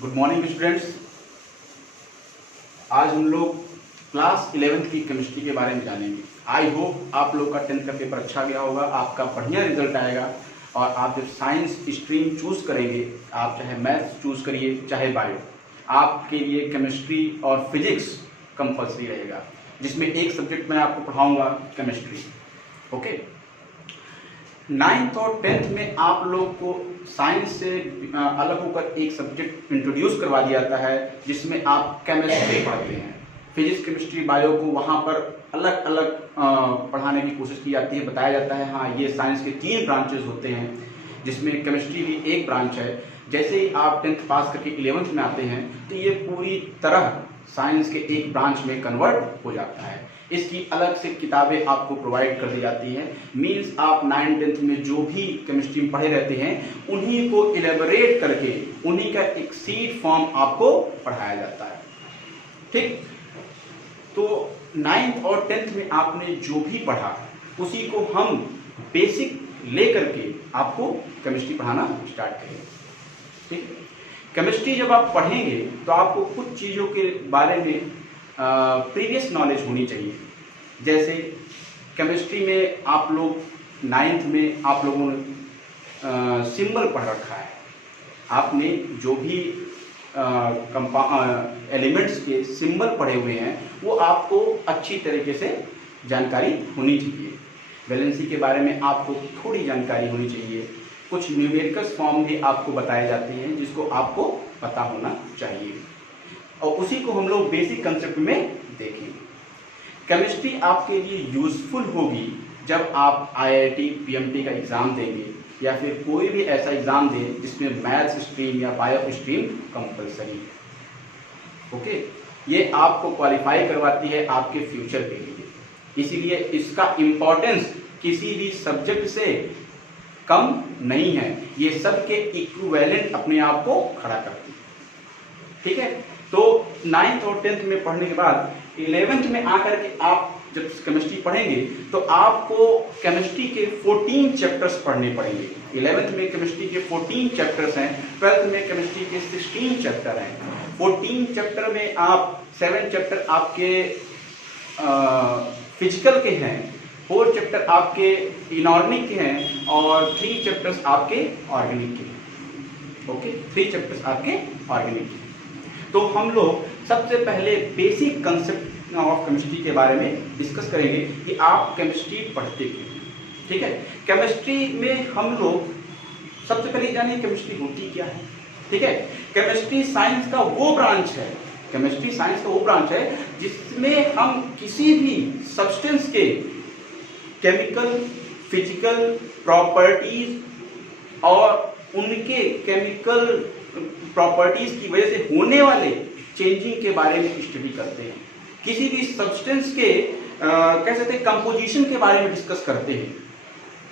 Good morning students. आज हम लोग क्लास 11th की केमिस्ट्री के बारे में जानेंगे। आई होप आप लोग का 10th का पेपर अच्छा गया होगा, आपका बढ़िया रिजल्ट आएगा और आप जब साइंस स्ट्रीम चूज करेंगे, आप चाहे मैथ्स चूज करिए चाहे बायो, आपके लिए केमिस्ट्री और फिजिक्स कंपलसरी रहेगा, जिसमें एक सब्जेक्ट मैं आपको पढ़ाऊंगा केमिस्ट्री। ओके, 9th और 10th में आप लोग को साइंस से अलग होकर एक सब्जेक्ट इंट्रोड्यूस करवा दिया जाता है, जिसमें आप केमिस्ट्री पढ़ते हैं। फिजिक्स केमिस्ट्री बायो को वहाँ पर अलग अलग पढ़ाने की कोशिश की जाती है, बताया जाता है हाँ ये साइंस के 3 ब्रांचेस होते हैं, जिसमें केमिस्ट्री भी एक ब्रांच है। जैसे ही आप 10th पास करके 11th में आते हैं तो ये पूरी तरह साइंस के एक ब्रांच में कन्वर्ट हो जाता है। इसकी अलग से किताबें आपको प्रोवाइड कर दी जाती हैं। मींस आप 9th-10th में जो भी केमिस्ट्री में पढ़े रहते हैं उन्हीं को इलेबोरेट करके उन्हीं का एक सीड फॉर्म आपको पढ़ाया जाता है। ठीक, तो 9th और 10th में आपने जो भी पढ़ा उसी को हम बेसिक लेकर के आपको केमिस्ट्री पढ़ाना स्टार्ट करेंगे। ठीक, केमिस्ट्री जब आप पढ़ेंगे तो आपको कुछ चीज़ों के बारे में प्रीवियस नॉलेज होनी चाहिए। जैसे केमिस्ट्री में आप लोग 9th में आप लोगों ने सिंबल पढ़ रखा है, आपने जो भी एलिमेंट्स के सिंबल पढ़े हुए हैं वो आपको अच्छी तरीके से जानकारी होनी चाहिए। वैलेंसी के बारे में आपको थोड़ी जानकारी होनी चाहिए। कुछ न्यूमेरिकल फॉर्म भी आपको बताए जाते हैं जिसको आपको पता होना चाहिए, और उसी को हम लोग बेसिक कंसेप्ट में देखेंगे। केमिस्ट्री आपके लिए यूजफुल होगी जब आप IIT PMT का एग्जाम देंगे या फिर कोई भी ऐसा एग्जाम दें जिसमें मैथ्स स्ट्रीम या बायो स्ट्रीम कंपलसरी है। ओके, ये आपको क्वालिफाई करवाती है आपके फ्यूचर के लिए, इसीलिए इसका इम्पोर्टेंस किसी भी सब्जेक्ट से कम नहीं है। ये सबके इक्विवेलेंट अपने आप को खड़ा करती है। ठीक है, तो 9th और 10th में पढ़ने के बाद 11th में आकर के आप जब केमिस्ट्री पढ़ेंगे तो आपको केमिस्ट्री के 14 चैप्टर्स पढ़ने पड़ेंगे। 11th में केमिस्ट्री के 14 चैप्टर्स हैं, 12th में केमिस्ट्री के 16 चैप्टर हैं। 14 चैप्टर में आप 7 चैप्टर आपके फिजिकल के हैं, 4 चैप्टर आपके इनऑर्गेनिक के हैं और 3 चैप्टर्स आपके ऑर्गेनिक के हैं। ओके, 3 चैप्टर्स आपके ऑर्गेनिक के हैं। तो हम लोग सबसे पहले बेसिक कंसेप्ट ऑफ केमिस्ट्री के बारे में डिस्कस करेंगे कि आप केमिस्ट्री पढ़ते क्यों। ठीक है, केमिस्ट्री में हम लोग सबसे पहले जानिए केमिस्ट्री होती क्या है। ठीक है, केमिस्ट्री साइंस का वो ब्रांच है, केमिस्ट्री साइंस का वो ब्रांच है जिसमें हम किसी भी सब्सटेंस के केमिकल फिजिकल प्रॉपर्टीज और उनके केमिकल प्रॉपर्टीज की वजह से होने वाले चेंजिंग के बारे में स्टडी करते हैं। किसी भी सब्सटेंस के कह सकते हैं कंपोजिशन के बारे में डिस्कस करते हैं।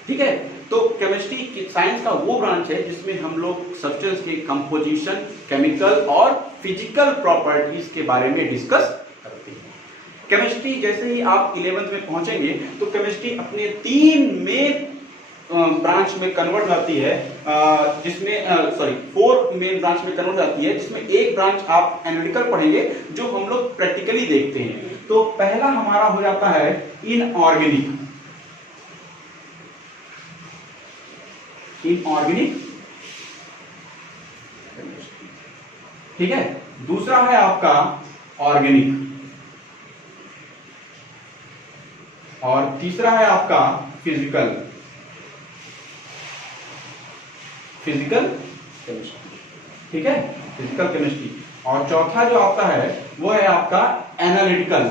ठीक है, तो केमिस्ट्री साइंस का वो ब्रांच है जिसमें हम लोग सब्सटेंस के कंपोजिशन, केमिकल और फिजिकल प्रॉपर्टीज के बारे में डिस्कस करते हैं। केमिस्ट्री जैसे ही आप 11th में पहुंचेंगे तो केमिस्ट्री अपने 3 मेन ब्रांच में कन्वर्ट जाती है, जिसमें 4 मेन ब्रांच में कन्वर्ट जाती है, जिसमें एक ब्रांच आप एनालिटिकल पढ़ेंगे जो हम लोग प्रैक्टिकली देखते हैं। तो पहला हमारा हो जाता है इनऑर्गेनिक। ठीक है, दूसरा है आपका ऑर्गेनिक और तीसरा है आपका फिजिकल केमिस्ट्री। ठीक है, फिजिकल केमिस्ट्री। और चौथा जो आपका है वो है आपका एनालिटिकल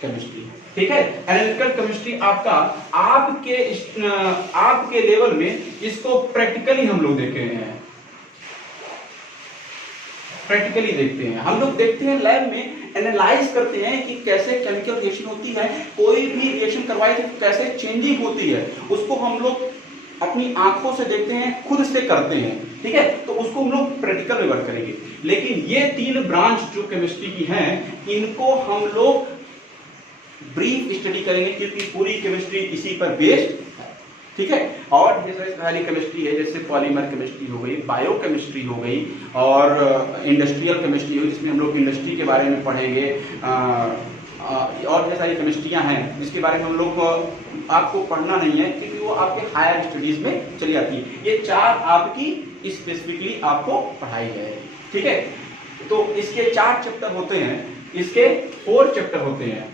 केमिस्ट्री। ठीक है, एनालिटिकल केमिस्ट्री आपका आपके लेवल में इसको प्रैक्टिकली हम लोग देख रहे हैं, प्रैक्टिकली देखते हैं। हम लोग देखते हैं लैब में, एनालाइज करते हैं कि कैसे केमिकल रिएक्शन होती है, कोई भी रिएक्शन करवाए तो कैसे चेंजिंग होती है, उसको हम लोग अपनी आंखों से देखते हैं, खुद से करते हैं। ठीक है, तो उसको हम लोग प्रैक्टिकल में वर्क करेंगे। लेकिन ये 3 ब्रांच जो केमिस्ट्री की हैं, इनको हम लोग ब्रीफ स्टडी करेंगे क्योंकि पूरी केमिस्ट्री इसी पर बेस्ड है। ठीक है। और ढेर सारी केमिस्ट्री है, जैसे पॉलीमर केमिस्ट्री हो गई, बायोकेमिस्ट्री हो गई और इंडस्ट्रियल केमिस्ट्री हो गई, जिसमें हम लोग इंडस्ट्री के बारे में पढ़ेंगे। और ढेर सारी केमिस्ट्रियाँ हैं जिसके बारे में हम लोग आपको पढ़ना नहीं है, क्योंकि वो आपके हायर स्टडीज में चली जाती है। ये 4 आपकी स्पेसिफिकली आपको पढ़ाई जाएगी, ठीक है। तो इसके 4 चैप्टर होते हैं, इसके 4 चैप्टर होते हैं,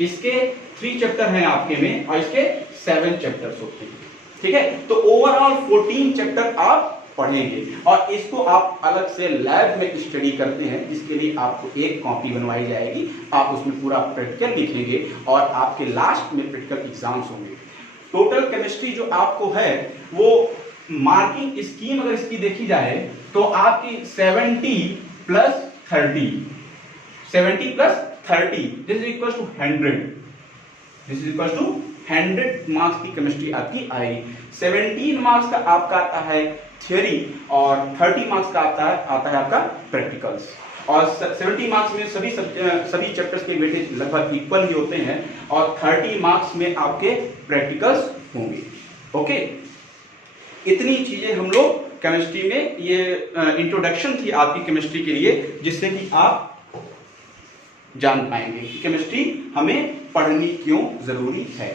इसके 3 चैप्टर हैं आपके में, और इसके 7 चैप्टर्स होते हैं, ठीक है। तो ओवरऑल 14 चैप्टर आप पढ़ेंगे और इसको आप अलग से लैब में स्टडी करते हैं, जिसके लिए आपको एक कॉपी बनवाई जाएगी। आप उसमें पूरा प्रैक्टिकल लिखेंगे और आपके लास्ट में प्रैक्टिकल एग्जाम्स होंगे। टोटल केमिस्ट्री जो आपको है वो मार्किंग स्कीम अगर इसकी देखी जाए तो आपकी 70 + 30, 70 + 30 this is equal to 100, this is equal to 100 marks की केमिस्ट्री आपकी आएगी। 17 मार्क्स का आपका आता है थ्योरी और 30 मार्क्स का आता है आपका प्रैक्टिकल्स। और 70 मार्क्स में सभी चैप्टर्स के वेटेज लगभग इक्वल ही होते हैं और 30 मार्क्स में आपके प्रैक्टिकल्स होंगे। ओके, इतनी चीजें हम लोग केमिस्ट्री में, ये इंट्रोडक्शन थी आपकी केमिस्ट्री के लिए, जिससे कि आप जान पाएंगे कि केमिस्ट्री हमें पढ़नी क्यों जरूरी है।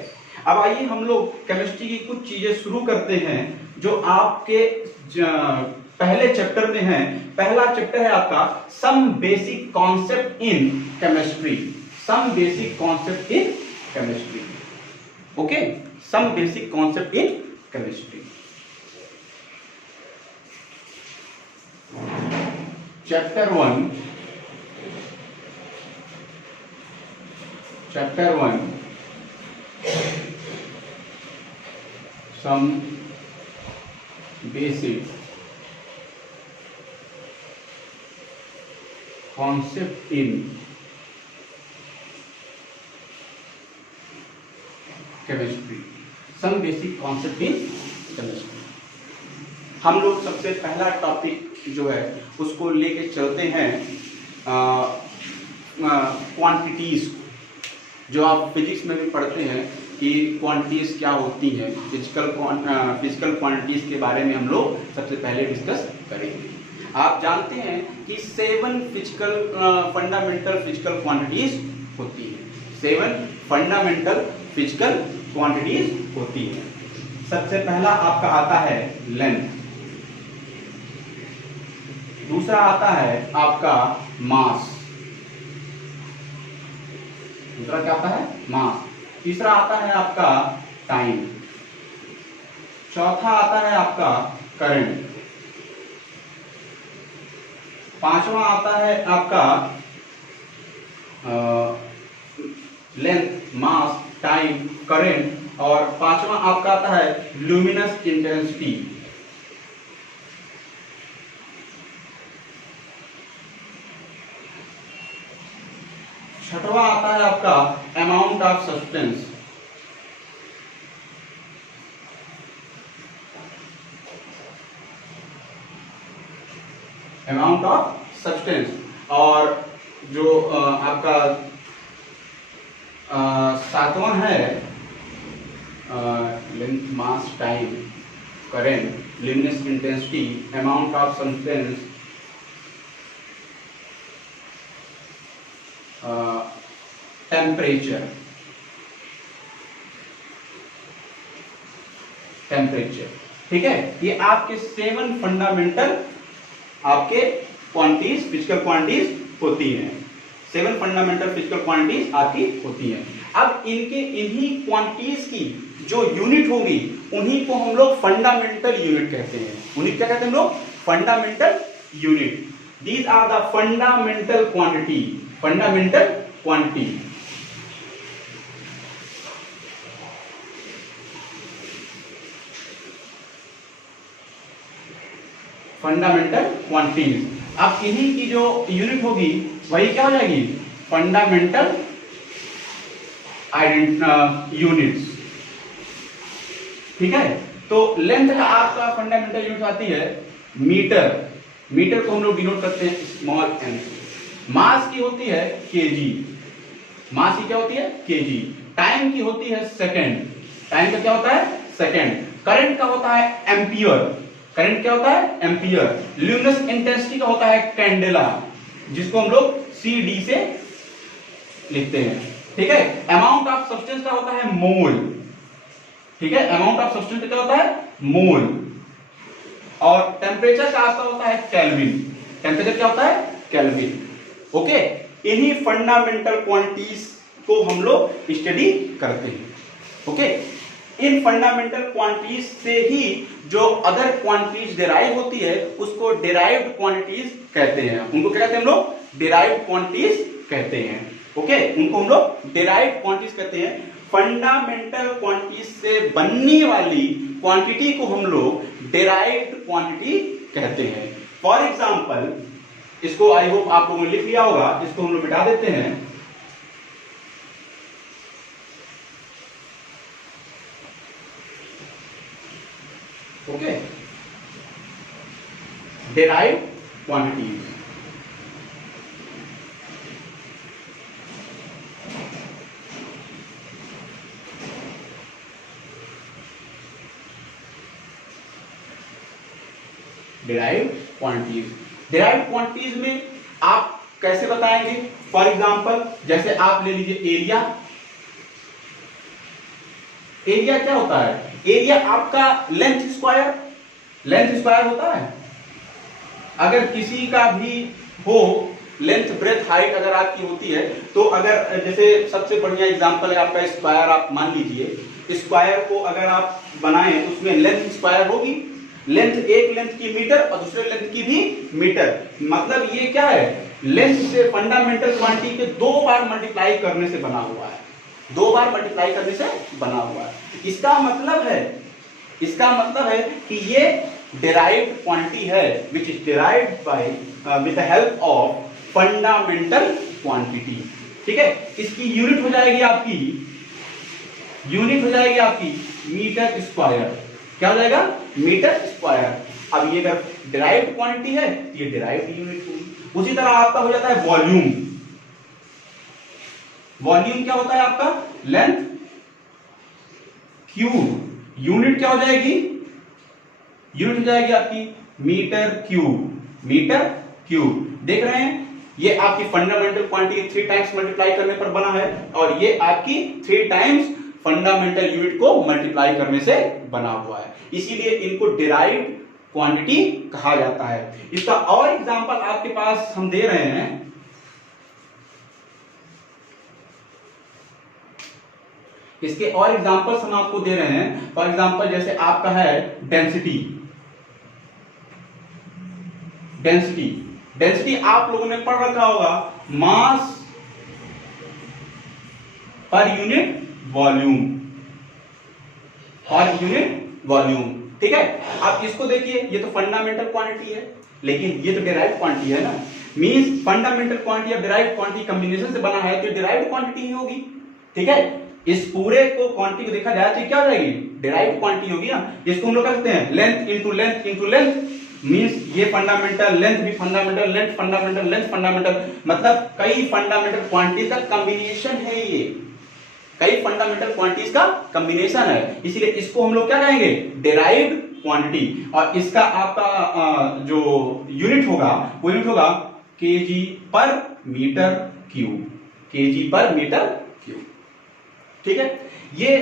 अब आइए हम लोग केमिस्ट्री की कुछ चीजें शुरू करते हैं जो आपके पहले चैप्टर में है। पहला चैप्टर है आपका some basic concept in chemistry, some basic concept in chemistry. Okay, some basic concept in chemistry. Chapter 1 some basic concept in chemistry, some basic concept in chemistry। हम लोग सबसे पहला टॉपिक जो है उसको लेके चलते हैं क्वांटिटीज, जो आप फिजिक्स में भी पढ़ते हैं कि क्वांटिटीज क्या होती हैं। फिजिकल क्वांटिटीज के बारे में हम लोग सबसे पहले डिस्कस करेंगे। आप जानते हैं कि 7 फंडामेंटल फिजिकल क्वांटिटीज होती हैं, 7 फंडामेंटल फिजिकल क्वांटिटीज होती हैं। सबसे पहला आपका आता है लेंथ, दूसरा आता है आपका मास, दूसरा क्या आता है मास, तीसरा आता है आपका टाइम, चौथा आता है आपका करंट, पांचवा आता है आपका लेंथ, मास, टाइम, करंट, और पांचवा आपका आता है ल्यूमिनस इंटेंसिटी। छठवा आता है आपका amount of substance, amount of substance, और जो आपका सातवां है length, mass, time, current, luminous intensity, amount of substance, temperature, ठीक है। ये आपके 7 फंडामेंटल आपके क्वांटिटीज, फिजिकल क्वांटिटीज होती हैं। 7 फंडामेंटल फिजिकल क्वांटिटीज आपकी होती हैं। अब इन्हीं क्वांटिटीज की जो यूनिट होगी उन्हीं को हम लोग फंडामेंटल यूनिट कहते हैं। उन्हीं क्या कहते हैं हम लोग? Fundamental unit. These are the fundamental quantity, fundamental quantity. Fundamental quantities. अब इन्हीं की जो यूनिट होगी वही क्या हो जाएगी? फंडामेंटल यूनिट्स, ठीक है। तो लेंथ का आपका फंडामेंटल यूनिट आती है मीटर, मीटर को हम लोग डिनोट करते हैं स्मॉल एन। मास की होती है केजी, मास की क्या होती है? केजी। टाइम की होती है सेकंड, टाइम का क्या होता है? सेकेंड। करंट का होता है एम्पियर, करंट क्या होता है एम्पियर। ल्यूमिनस इंटेंसिटी का होता है कैंडेला, जिसको हम लोग CD से लिखते हैं, ठीक है। अमाउंट ऑफ सब्सटेंस का होता है मोल, ठीक है, अमाउंट ऑफ सब्सटेंस क्या होता है मोल। और टेम्परेचर का आपका होता है केल्विन, टेम्परेचर क्या होता है केल्विन, ओके। इन्हीं फंडामेंटल क्वांटिटीज को हम लोग स्टडी करते हैं, ओके। इन फंडामेंटल क्वांटिटीज से ही जो अदर क्वांटिटीज डिराइव होती है उसको डिराइव्ड क्वांटिटीज कहते हैं। उनको क्या कहते हैं हम लोग डिराइव्ड क्वांटिटीज कहते हैं, ओके, उनको हम लोग डिराइव्ड क्वांटिटीज कहते हैं। फंडामेंटल क्वांटिटीज से बनने वाली क्वांटिटी को हम लोग डिराइव्ड क्वांटिटी कहते हैं। फॉर एग्जांपल, इसको आई होप आप लोगों ने लिख लिया होगा, इसको हम लोग मिटा देते हैं। Okay, derived quantities, derived quantities. Derived quantities में आप कैसे बताएंगे? फॉर एग्जांपल, जैसे आप ले लीजिए एरिया। एरिया क्या होता है? एरिया आपका लेंथ स्क्वायर, लेंथ स्क्वायर होता है। अगर किसी का भी हो लेंथ ब्रेथ हाइट अगर आपकी होती है तो अगर जैसे सबसे बढ़िया एग्जांपल है आपका स्क्वायर, आप मान लीजिए स्क्वायर को अगर आप बनाएं उसमें लेंथ स्क्वायर होगी, लेंथ एक लेंथ की मीटर और दूसरे लेंथ की भी मीटर। मतलब ये क्या है, लेंथ से फंडामेंटल क्वांटिटी के 2 बार मल्टीप्लाई करने से बना हुआ है, 2 बार मल्टीप्लाई करने से बना हुआ है। इसका मतलब है कि ये डिराइव्ड क्वांटिटी है which is derived bye with the help of fundamental quantity, ठीक है। इसकी यूनिट हो जाएगी आपकी मीटर स्क्वायर। क्या हो जाएगा? Metre square. अब ये अगर डिराइव्ड क्वांटिटी है ये डिराइव्ड यूनिट होगी। उसी तरह आपका हो जाता है वॉल्यूम। वॉल्यूम क्या होता है आपका? Length cube. यूनिट क्या हो जाएगी? यूनिट हो जाएगी आपकी मीटर क्यूब, मीटर क्यूब। देख रहे हैं, ये आपकी फंडामेंटल क्वांटिटी 3 टाइम्स मल्टीप्लाई करने पर बना है और ये आपकी 3 टाइम्स फंडामेंटल यूनिट को मल्टीप्लाई करने से बना हुआ है, इसीलिए इनको डिराइव्ड क्वांटिटी कहा जाता है। इसका और एग्जांपल आपके पास हम दे रहे हैं। इसके और एग्जांपल्स हम आपको दे रहे हैं। फॉर एग्जांपल, जैसे आपका है डेंसिटी। डेंसिटी आप लोगों ने पढ़ रखा होगा, mass per unit volume, per unit volume, ठीक है। आप इसको देखिए, ये तो फंडामेंटल क्वांटिटी है लेकिन ये तो डिराइव्ड क्वांटिटी है ना। मींस फंडामेंटल क्वांटिटी और डिराइव्ड क्वांटिटी कॉम्बिनेशन से बना है तो डिराइव्ड क्वांटिटी ही होगी, ठीक है। इस पूरे को क्वांटिटी को देखा जाए तो क्या हो जाएगी? डिराइव्ड क्वांटिटी होगी ना। इसको हम लोग कहते हैं length into length into length. Means ये फंडामेंटल, लेंथ भी fundamental, length fundamental, length fundamental, मतलब कई फंडामेंटल क्वांटिटी का कॉम्बिनेशन है ये, कई फंडामेंटल क्वांटिटीज का कॉम्बिनेशन है, इसीलिए इसको हम लोग क्या कहेंगे? Derived quantity. और इसका आपका जो यूनिट होगा वो यूनिट होगा केजी पर मीटर क्यूब, केजी पर मीटर क्यूब, ठीक है। ये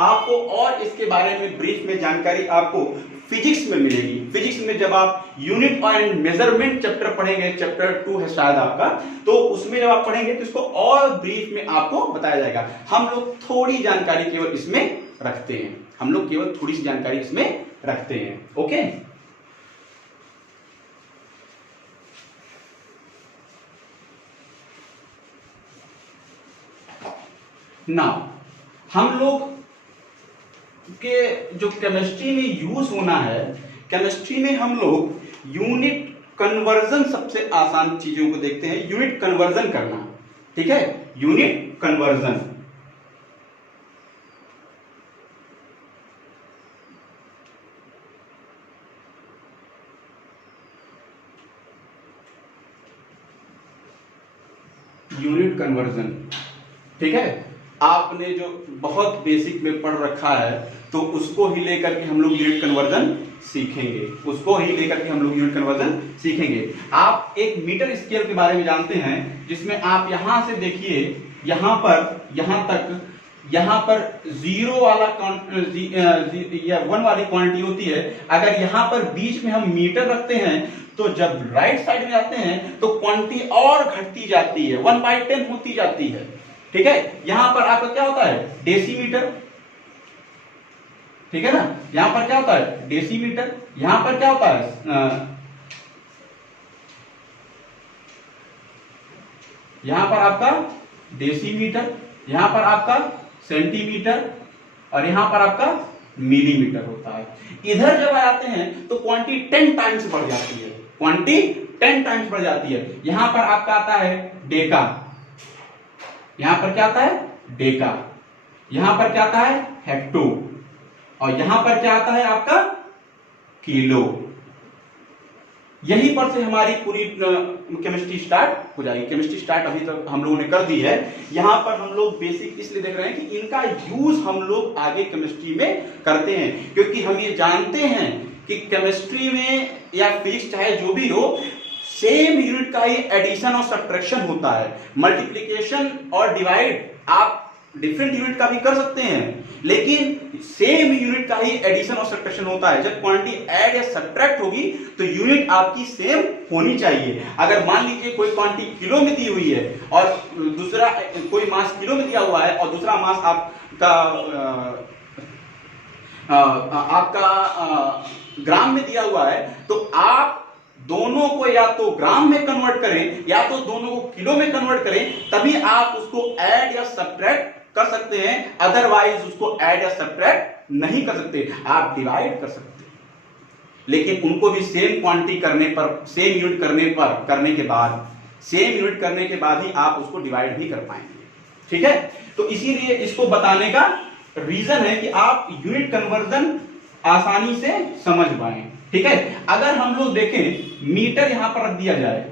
आपको और इसके बारे में ब्रीफ में जानकारी आपको फिजिक्स में मिलेगी। फिजिक्स में जब आप यूनिट एंड मेजरमेंट चैप्टर पढ़ेंगे, चैप्टर 2 है शायद आपका, तो उसमें जब आप पढ़ेंगे तो इसको और ब्रीफ में आपको बताया जाएगा। हम लोग थोड़ी जानकारी केवल इसमें रखते हैं, हम लोग केवल थोड़ी सी जानकारी इसमें रखते हैं, ओके। नाउ हम लोग के जो केमिस्ट्री में यूज होना है, केमिस्ट्री में हम लोग यूनिट कन्वर्जन सबसे आसान चीजों को देखते हैं, यूनिट कन्वर्जन करना, ठीक है। यूनिट कन्वर्जन, यूनिट कन्वर्जन, ठीक है। आपने जो बहुत बेसिक में पढ़ रखा है तो उसको ही लेकर के हम लोग यूनिट कन्वर्जन सीखेंगे। आप एक मीटर स्केल के बारे में जानते हैं, जिसमें आप यहां से देखिए, यहां पर जीरो वाला या 1 वाली क्वांटिटी होती है। अगर यहां पर बीच में हम मीटर रखते हैं तो जब राइट साइड में जाते हैं तो क्वांटिटी और घटती जाती है, 1/10 होती जाती है। ठीक है, यहां पर आपका क्या होता है, डेसीमीटर। ठीक है ना, यहां पर क्या होता है, डेसीमीटर। यहां पर क्या होता है, यहां पर आपका डेसीमीटर, यहां पर आपका सेंटीमीटर और यहां पर आपका मिलीमीटर होता है। इधर जब आते हैं तो क्वांटिटी 10 टाइम्स बढ़ जाती है, यहां पर आपका आता है डेका, यहां पर क्या आता है, डेका। यहां पर क्या आता है, हेक्टो। और यहां पर क्या आता है आपका, किलो। यहीं पर से हमारी पूरी केमिस्ट्री स्टार्ट हो जाएगी। केमिस्ट्री स्टार्ट अभी तक हम लोगों ने कर दी है। यहां पर हम लोग बेसिक इसलिए देख रहे हैं कि इनका यूज हम लोग आगे केमिस्ट्री में करते हैं, क्योंकि हम ये जानते हैं कि केमिस्ट्री में या फिजिक्स चाहे जो भी हो, सेम यूनिट का ही एडिशन और सब्ट्रैक्शन होता है। मल्टीप्लिकेशन और डिवाइड आप डिफरेंट यूनिट का भी कर सकते हैं, लेकिन सेम यूनिट का ही एडिशन और सब्ट्रैक्शन होता है। जब क्वांटिटी ऐड या सब्ट्रैक्ट होगी तो यूनिट आपकी सेम होनी चाहिए। अगर मान लीजिए कोई क्वांटिटी किलो में दी हुई है और दूसरा कोई मास किलो में दिया हुआ है और दूसरा मास आपका ग्राम में दिया हुआ है, तो आप दोनों को या तो ग्राम में कन्वर्ट करें या तो दोनों को किलो में कन्वर्ट करें, तभी आप उसको ऐड या सब्ट्रैक्ट कर सकते हैं। अदरवाइज उसको ऐड या सब्ट्रैक्ट नहीं कर सकते, आप डिवाइड कर सकते हैं। लेकिन उनको भी सेम क्वांटिटी करने पर, सेम यूनिट करने के बाद ही आप उसको डिवाइड भी कर पाएंगे। ठीक है, तो इसीलिए इसको बताने का रीजन है कि आप यूनिट कन्वर्जन आसानी से समझ पाए। ठीक है, अगर हम लोग देखें, मीटर यहां पर रख दिया जाए,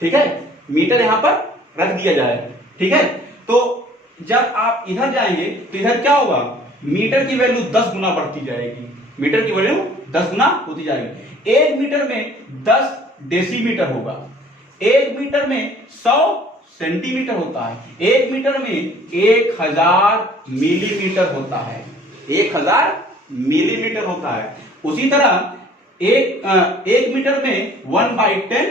ठीक है, मीटर यहां पर रख दिया जाए, ठीक है, तो जब आप इधर जाएंगे तो इधर क्या होगा, मीटर की वैल्यू 10 गुना बढ़ती जाएगी, मीटर की वैल्यू 10 गुना होती जाएगी। 1 मीटर में 10 डेसीमीटर होगा, 1 मीटर में 100 सेंटीमीटर होता है, 1 मीटर में 1000 मिलीमीटर होता है, 1000 मिलीमीटर होता है। उसी तरह एक मीटर में 1/10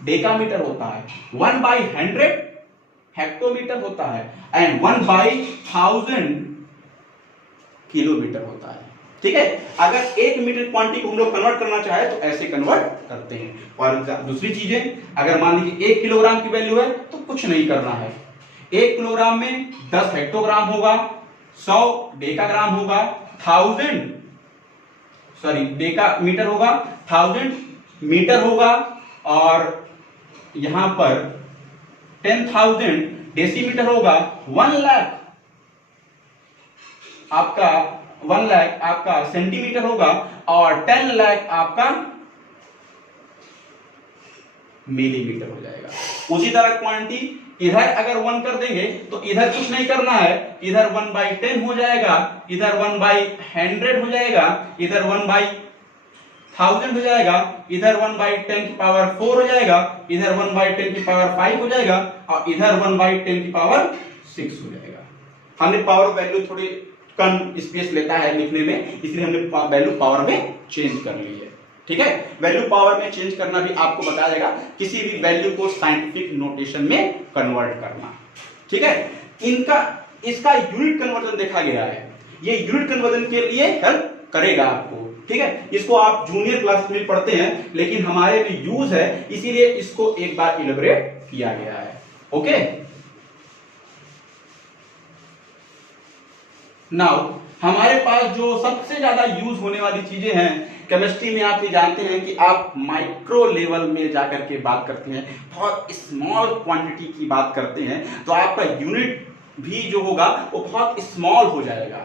डेकामीटर होता है, 1/100 हेक्टोमीटर होता है एंड 1/1000 किलोमीटर होता है। ठीक है, अगर 1 मीटर क्वांटिटी को हम लोग कन्वर्ट करना चाहे तो ऐसे कन्वर्ट करते हैं। और दूसरी चीजें, अगर मान लीजिए 1 किलोग्राम की वैल्यू है तो कुछ नहीं करना है, 1 किलोग्राम में 10 हेक्टोग्राम होगा, 100 डेकाग्राम होगा, 1000 डेका मीटर होगा, 1000 मीटर होगा, और यहां पर 10,000 डेसीमीटर होगा, 1 लाख आपका सेंटीमीटर होगा, और 10 लाख आपका मिलीमीटर हो जाएगा। उसी तरह क्वांटिटी इधर अगर 1 कर देंगे तो इधर कुछ नहीं करना है, इधर 1/10 हो जाएगा, इधर 1/100 हो जाएगा, इधर 1/1000 हो जाएगा, इधर 1/10⁴ हो जाएगा, इधर 1/10⁵ हो जाएगा, और इधर 1/10⁶ हो जाएगा। हमने पावर वैल्यू थोड़ी कम स्पेस लेता है लिखने में, इसलिए हमने वैल्यू पावर में चेंज कर ली है। ठीक है, वैल्यू पावर में चेंज करना भी आपको बताया जाएगा, किसी भी वैल्यू को साइंटिफिक नोटेशन में कन्वर्ट करना। ठीक है, इसका यूनिट कन्वर्जन देखा गया है, ये यूनिट कन्वर्जन के लिए हेल्प करेगा आपको। ठीक है, इसको आप जूनियर क्लास में पढ़ते हैं, लेकिन हमारे में यूज है, इसीलिए इसको एक बार इलेबोरेट किया गया है। ओके, नाउ हमारे पास जो सबसे ज्यादा यूज होने वाली चीजें हैं केमिस्ट्री में, आप ये जानते हैं कि आप माइक्रो लेवल में जाकर के बात करते हैं, बहुत स्मॉल क्वांटिटी की बात करते हैं, तो आपका यूनिट भी जो होगा वो बहुत स्मॉल हो जाएगा।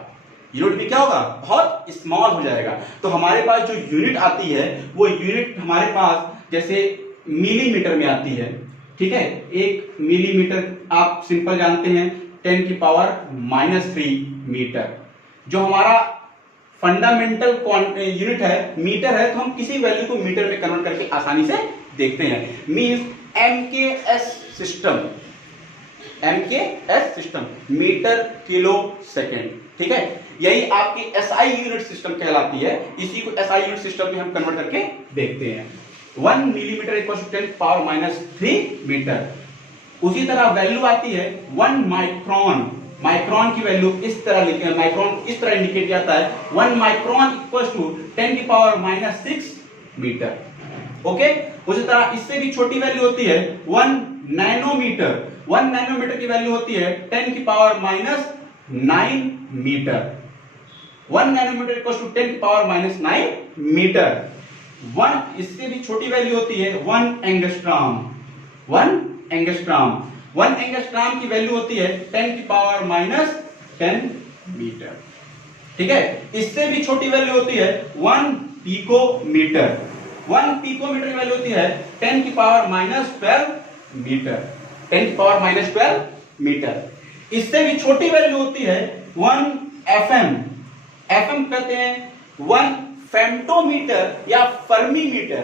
यूनिट भी क्या होगा, बहुत स्मॉल हो जाएगा। तो हमारे पास जो यूनिट आती है वो यूनिट हमारे पास जैसे मिलीमीटर में आती है। ठीक है, 1 मिलीमीटर आप सिंपल जानते हैं 10 की पावर -3 मीटर। जो हमारा फंडामेंटल यूनिट है मीटर है, तो हम किसी वैल्यू को मीटर में कन्वर्ट करके आसानी से देखते हैं। Means MKS system, MKS system metre kilo second, ठीक है। यही आपकी SI यूनिट सिस्टम कहलाती है। इसी को SI यूनिट सिस्टम में हम कन्वर्ट करके देखते हैं। 1 millimetre equal to 10 power -3 metre. उसी तरह वैल्यू आती है 1 माइक्रोन। माइक्रोन की वैल्यू इस तरह लिखे, माइक्रोन इस तरह इंडिकेट किया जाता है 1 माइक्रोन इक्वल टू 10 की पावर -6 मीटर। ओके, उसी तरह इससे भी छोटी वैल्यू होती है 1 नैनोमीटर। 1 नैनोमीटर की वैल्यू होती है 10 की power -9 metre. 1 nanometre equal to 10 की पावर -9 मीटर। 1 इससे भी छोटी वैल्यू होती है 1 एंगस्ट्रॉम। 1 एंगस्ट्रॉम, 1 एंगस्ट्रॉम की वैल्यू होती है 10 की पावर -10 मीटर, ठीक है। इससे भी छोटी वैल्यू होती है 1 पिकोमीटर। 1 पिकोमीटर की वैल्यू होती है 10 की पावर -12 मीटर। 10 की पावर -12 मीटर। इससे भी छोटी वैल्यू होती है 1 FM। FM कहते हैं 1 फेम्टोमीटर या फर्मीमीटर।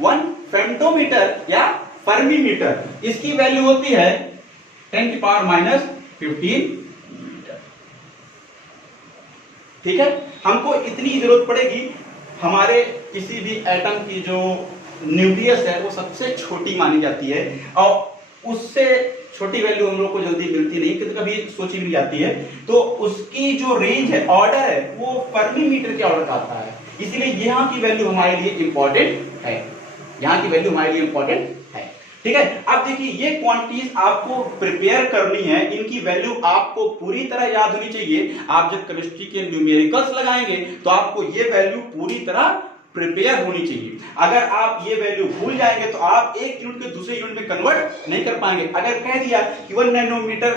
1 फेम्टोमीटर या फर्मीमीटर। इसकी वैल्यू होती है 10 की पावर -15 मीटर, ठीक है। हमको इतनी जरूरत पड़ेगी, हमारे किसी भी एटम की जो न्यूक्लियस है वो सबसे छोटी मानी जाती है और उससे छोटी वैल्यू हम लोग को जल्दी मिलती नहीं, कभी कभी सोची भी जाती है। तो उसकी जो रेंज है, ऑर्डर है, वो फर्मीमीटर के ऑर्डर का आता है। इसीलिए यहाँ की वैल्यू हमारे लिए इंपॉर्टेंट है। यहाँ की वैल्यू हमारे लिए इंपॉर्टेंट है, ठीक है। अब देखिए ये क्वांटिटीज आपको प्रिपेयर करनी है, इनकी वैल्यू आपको पूरी तरह याद होनी चाहिए। आप जब केमिस्ट्री के न्यूमेरिकल्स लगाएंगे तो आपको ये वैल्यू पूरी तरह प्रिपेयर होनी चाहिए। अगर आप ये वैल्यू भूल जाएंगे तो आप एक यूनिट के दूसरे यूनिट में कन्वर्ट नहीं कर पाएंगे। अगर कह दिया कि 1 नैनोमीटर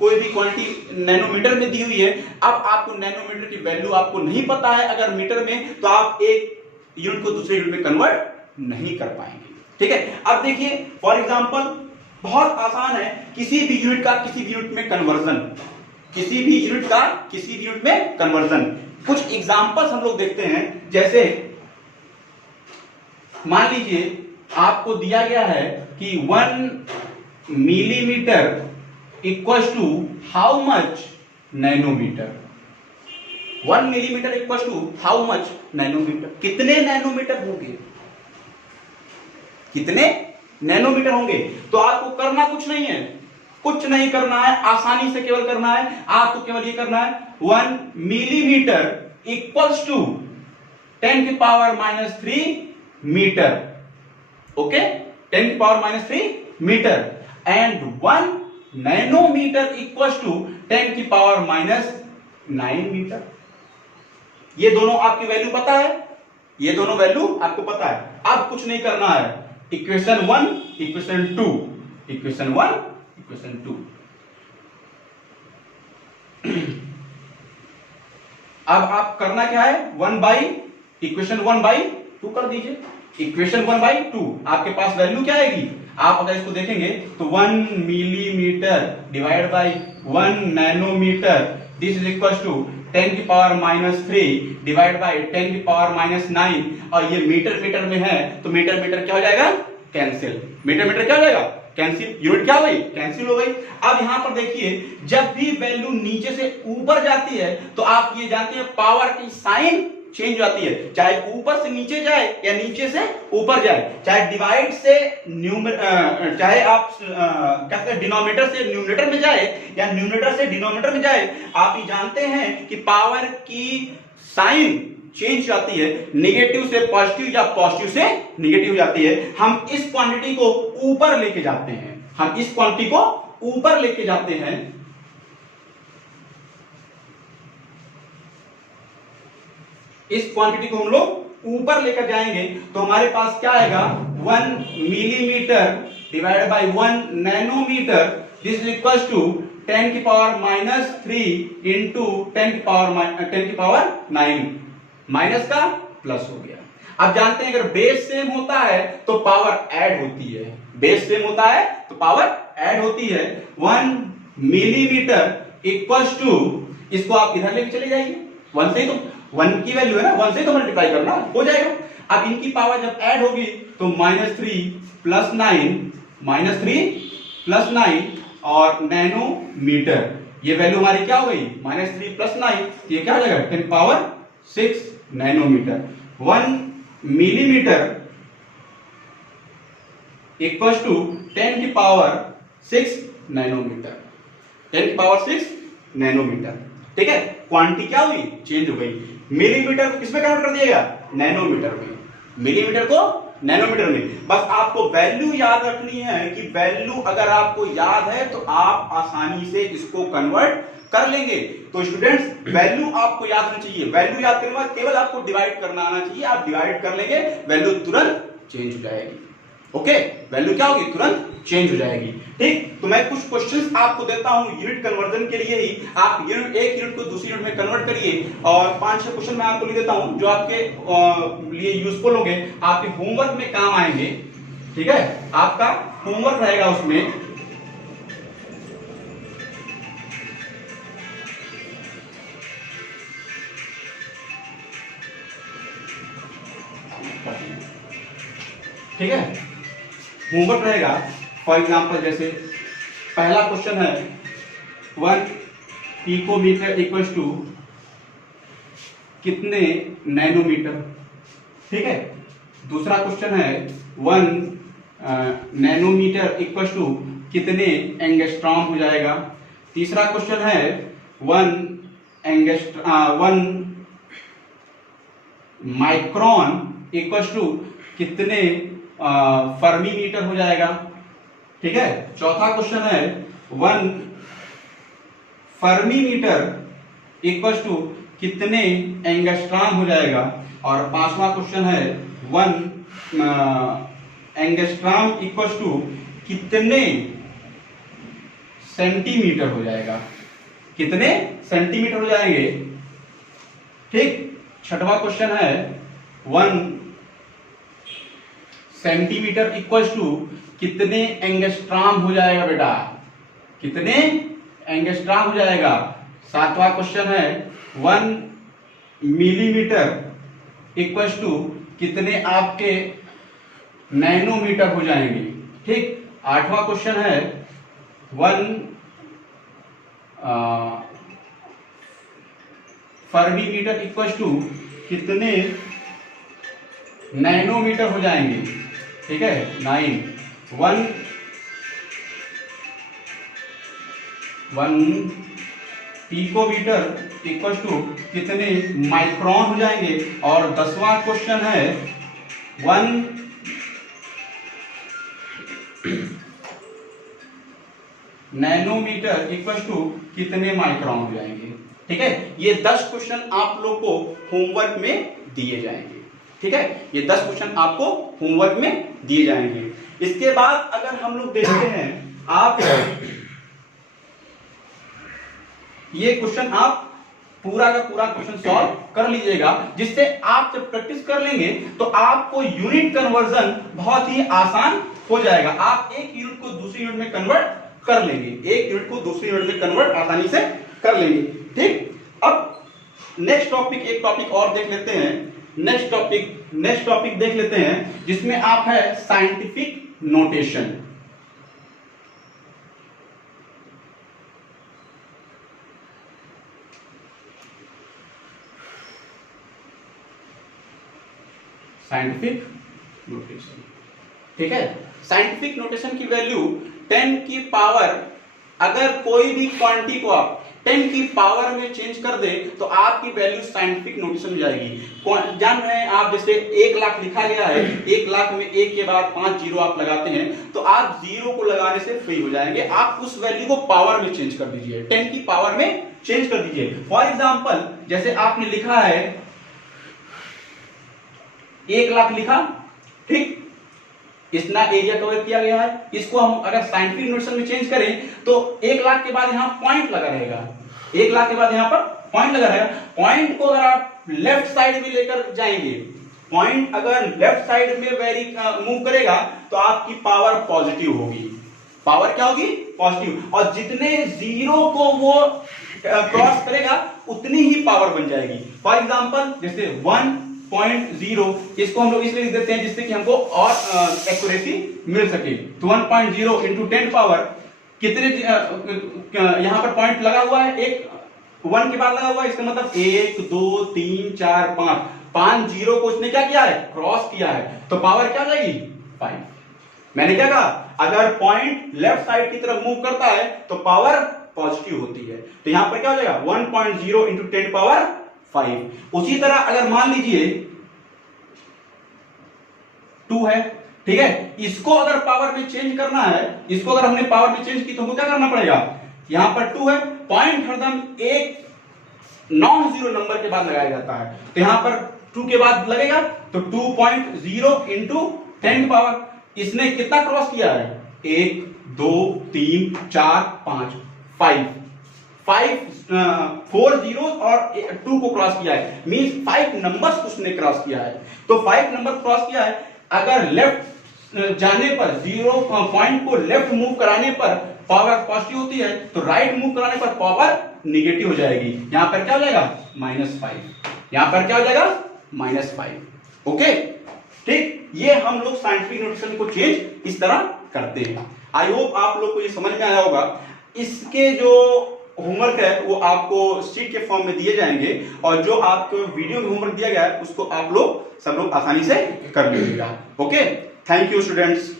कोई भी क्वांटिटी नैनोमीटर में दी हुई है, अब आपको नैनोमीटर की वैल्यू आपको नहीं पता है अगर मीटर में, तो आप एक यूनिट को दूसरे यूनिट में कन्वर्ट नहीं कर पाएंगे, ठीक है। अब देखिए फॉर एग्जांपल बहुत आसान है, किसी भी यूनिट का किसी भी यूनिट में कन्वर्जन, किसी भी यूनिट का किसी भी यूनिट में कन्वर्जन। कुछ एग्जांपल्स हम लोग देखते हैं। जैसे मान लीजिए आपको दिया गया है कि 1 millimetre equal to how much nanometre. 1 millimetre equal to how much nanometre. कितने नैनोमीटर होंगे, कितने नैनोमीटर होंगे। तो आपको करना कुछ नहीं है, कुछ नहीं करना है, आसानी से केवल करना है, आपको केवल ये करना है 1 मिलीमीटर इक्वल्स टू 10 की पावर -3 मीटर। ओके, 10 की power -3 metre. And 1 nanometre equals to 10 की पावर -9 मीटर। ये दोनों आपकी वैल्यू पता है, ये दोनों वैल्यू आपको पता है। अब कुछ नहीं करना है, इक्वेशन 1 इक्वेशन 2, इक्वेशन 1 इक्वेशन 2। अब आप करना क्या है, इक्वेशन 1/2 कर दीजिए। इक्वेशन 1/2 आपके पास वैल्यू क्या आएगी, आप अगर इसको देखेंगे तो 1 millimetre divide by 1 nanometre, this is equal to 10 की पावर -3 डिवाइड बाई 10 की पावर -9। और ये मीटर मीटर में है तो मीटर मीटर क्या हो जाएगा, कैंसिल। मीटर मीटर क्या हो जाएगा, कैंसिल। यूनिट क्या हो गई, कैंसिल हो गई। अब यहां पर देखिए जब भी वैल्यू नीचे से ऊपर जाती है तो आप ये जानते हैं पावर की साइन चेंज हो जाती है, चाहे ऊपर से नीचे जाए या नीचे से ऊपर जाए, चाहे डिवाइड से चाहे आप कहते हैं डिनोमिनेटर से न्यूमरेटर में जाए या न्यूमरेटर से डिनोमिनेटर में जाए। आप ये जानते हैं कि पावर की साइन चेंज जाती है, नेगेटिव से पॉजिटिव या पॉजिटिव से नेगेटिव जाती है। हम इस क्वांटिटी को ऊपर लेके जाते हैं, हम इस क्वांटिटी को ऊपर लेके जाते हैं। इस क्वांटिटी को हम लोग ऊपर लेकर जाएंगे तो हमारे पास क्या आएगा, 1 millimetre divide by 1 nanometre, this is equal to 10 की पावर -3 इंटू 10 की पावर 9, माइनस का प्लस हो गया। अब जानते हैं अगर बेस सेम होता है तो पावर ऐड होती है, बेस सेम होता है तो पावर ऐड होती है। 1 मिलीमीटर इक्वल्स टू, इसको आप इधर लेके चले जाइए, 1 से, तो 1 की वैल्यू है ना, 1 से तो मल्टीप्लाई करना हो जाएगा। अब इनकी पावर जब ऐड होगी तो -3 + 9 और नैनोमीटर, ये वैल्यू हमारी क्या हो गई, -3 + 9, ये क्या हो जाएगा 10⁶ nanometre. 1 millimetre equals to 10⁶ nanometre, 10⁶ nanometre. ठीक है, क्वांटिटी क्या हुई, चेंज हो गई। मिलीमीटर को किसमें कन्वर्ट कर दिएगा, नैनोमीटर में, मिलीमीटर को नैनोमीटर में। बस आपको वैल्यू याद रखनी है कि वैल्यू अगर आपको याद है तो आप आसानी से इसको कन्वर्ट कर लेंगे। तो स्टूडेंट्स वैल्यू आपको याद होनी चाहिए, वैल्यू याद करने के बाद केवल आपको डिवाइड करना आना चाहिए, आप डिवाइड कर लेंगे वैल्यू तुरंत चेंज हो जाएगी। ओके, वैल्यू क्या होगी, तुरंत चेंज हो जाएगी। ठीक, तो मैं कुछ क्वेश्चंस आपको देता हूं यूनिट कन्वर्जन के लिए ही, आप एक यूनिट को दूसरी यूनिट में कन्वर्ट करिए, और 5-6 क्वेश्चन मैं आपको लिख देता हूं जो आपके लिए यूजफुल होंगे, आपके होमवर्क में काम आएंगे। ठीक है, आपका होमवर्क रहेगा उसमें। ठीक है, होमवर्क रहेगा। फॉर एग्जांपल जैसे पहला क्वेश्चन है 1 पिकोमीटर इक्वल्स टू कितने नैनोमीटर। ठीक है, दूसरा क्वेश्चन है 1 नैनोमीटर इक्वल्स टू कितने एंगस्ट्रॉम हो जाएगा। तीसरा क्वेश्चन है 1 माइक्रोन इक्वल्स टू कितने फर्मी मीटर हो जाएगा। ठीक है, चौथा क्वेश्चन है 1 फर्मी मीटर इक्वल्स टू कितने एंगस्ट्रॉम हो जाएगा। और पांचवा क्वेश्चन है 1 एंगस्ट्रॉम इक्वल्स टू कितने सेंटीमीटर हो जाएगा, कितने सेंटीमीटर हो जाएंगे। ठीक, छठवां क्वेश्चन है 1 सेंटीमीटर इक्वल्स टू कितने एंगस्ट्रॉम हो जाएगा बेटा, कितने एंगस्ट्रॉम हो जाएगा। सातवां क्वेश्चन है 1 मिलीमीटर इक्वल्स टू कितने आपके नैनोमीटर हो जाएंगे। ठीक, आठवां क्वेश्चन है 1 फर्मी मीटर इक्वल्स टू कितने नैनोमीटर हो जाएंगे। ठीक है, 9 1 पिकोमीटर इक्वल टू कितने माइक्रोन हो जाएंगे। और 10वां क्वेश्चन है 1 नैनोमीटर इक्वल टू कितने माइक्रोन हो जाएंगे। ठीक है, ये 10 क्वेश्चन आप लोग को होमवर्क में दिए जाएंगे। ठीक है, ये 10 क्वेश्चन आपको होमवर्क में दिए जाएंगे। इसके बाद अगर हम लोग देखते हैं, आप ये क्वेश्चन आप पूरा का पूरा क्वेश्चन सॉल्व कर लीजिएगा, जिससे आप जब प्रैक्टिस कर लेंगे तो आपको यूनिट कन्वर्जन बहुत ही आसान हो जाएगा। आप एक यूनिट को दूसरी यूनिट में कन्वर्ट कर लेंगे, एक यूनिट को दूसरी यूनिट में कन्वर्ट आसानी से कर लेंगे। ठीक, अब नेक्स्ट टॉपिक, एक टॉपिक और देख लेते हैं। नेक्स्ट टॉपिक देख लेते हैं जिसमें आप है साइंटिफिक नोटेशन। Scientific notation. ठीक है, साइंटिफिक नोटेशन की वैल्यू 10 की पावर, अगर कोई भी क्वांटिटी को आप 10 की पावर में चेंज कर दे तो आपकी वैल्यू साइंटिफिक नोटेशन में जाएगी। जान रहे हैं आप, जैसे 1 लाख लिखा गया है, 1 लाख में 1 के बाद 5 जीरो आप लगाते हैं तो आप जीरो को लगाने से फ्री हो जाएंगे। आप उस वैल्यू को पावर में चेंज कर दीजिए, 10 की पावर में चेंज कर दीजिए। फॉर एग्जाम्पल जैसे आपने लिखा है 1 लाख लिखा, ठीक, इतना एरिया कवर किया गया है। इसको हम अगर साइंटिफिक नोटेशन में चेंज करें तो 1 लाख के बाद यहां पॉइंट लगा रहेगा, 1 लाख के बाद यहां पर पॉइंट लगा रहेगा। पॉइंट को अगर आप लेफ्ट साइड में लेकर जाएंगे, पॉइंट अगर लेफ्ट साइड में वेरी मूव करेगा तो आपकी पावर पॉजिटिव होगी। पावर क्या होगी? पॉजिटिव। और जितने जीरो को वो क्रॉस करेगा उतनी ही पावर बन जाएगी। फॉर एग्जांपल जैसे 1.0, इसको हम लोग इसलिए लिख देते हैं जिससे कि हमको और एक्यूरेसी मिल सके। तो 1.0 इंटू 10 पावर कितने, यहां पर पॉइंट लगा हुआ है, एक 1 के बाद लगा हुआ है, इसका मतलब 1 2 3 4 5 जीरो को उसने क्या किया है? क्रॉस किया है। तो पावर क्या हो जाएगी? 5। मैंने क्या कहा? अगर पॉइंट लेफ्ट साइड की तरफ मूव करता है तो पावर पॉजिटिव होती है। तो यहां पर क्या हो जाएगा? 1.0 इंटू 10 पावर 5। उसी तरह अगर मान लीजिए 2 है, ठीक है, इसको अगर पावर में चेंज करना है, इसको अगर हमने पावर में चेंज की तो हमको क्या करना पड़ेगा? यहां पर 2 है, पॉइंट हरदम एक नॉन जीरो नंबर के बाद लगाया जाता है। तो यहां पर 2 के बाद लगेगा तो 2.0 इंटू 10 पावर, इसने कितना क्रॉस किया है? 1 2 3 4 5 4 जीरो और 2 को क्रॉस किया है, मींस 5 नंबर्स उसने क्रॉस किया है। तो 5 नंबर क्रॉस किया है। अगर लेफ्ट जाने पर, जीरो पॉइंट को लेफ्ट मूव कराने पर पावर पॉजिटिव होती है, तो राइट मूव कराने पर पावर निगेटिव हो जाएगी। यहां पर क्या हो जाएगा? -5। यहां पर क्या हो जाएगा? -5। ओके, ठीक। ये हम लोग साइंटिफिक नोटेशन को चेंज इस तरह करते हैं। आई होप आप लोग को ये समझ में आया होगा। इसके जो होमवर्क है वो आपको शीट के फॉर्म में दिए जाएंगे, और जो आपको वीडियो में होमवर्क दिया गया है उसको आप लोग सब लोग आसानी से कर लीजिएगा। Okay, thank you students.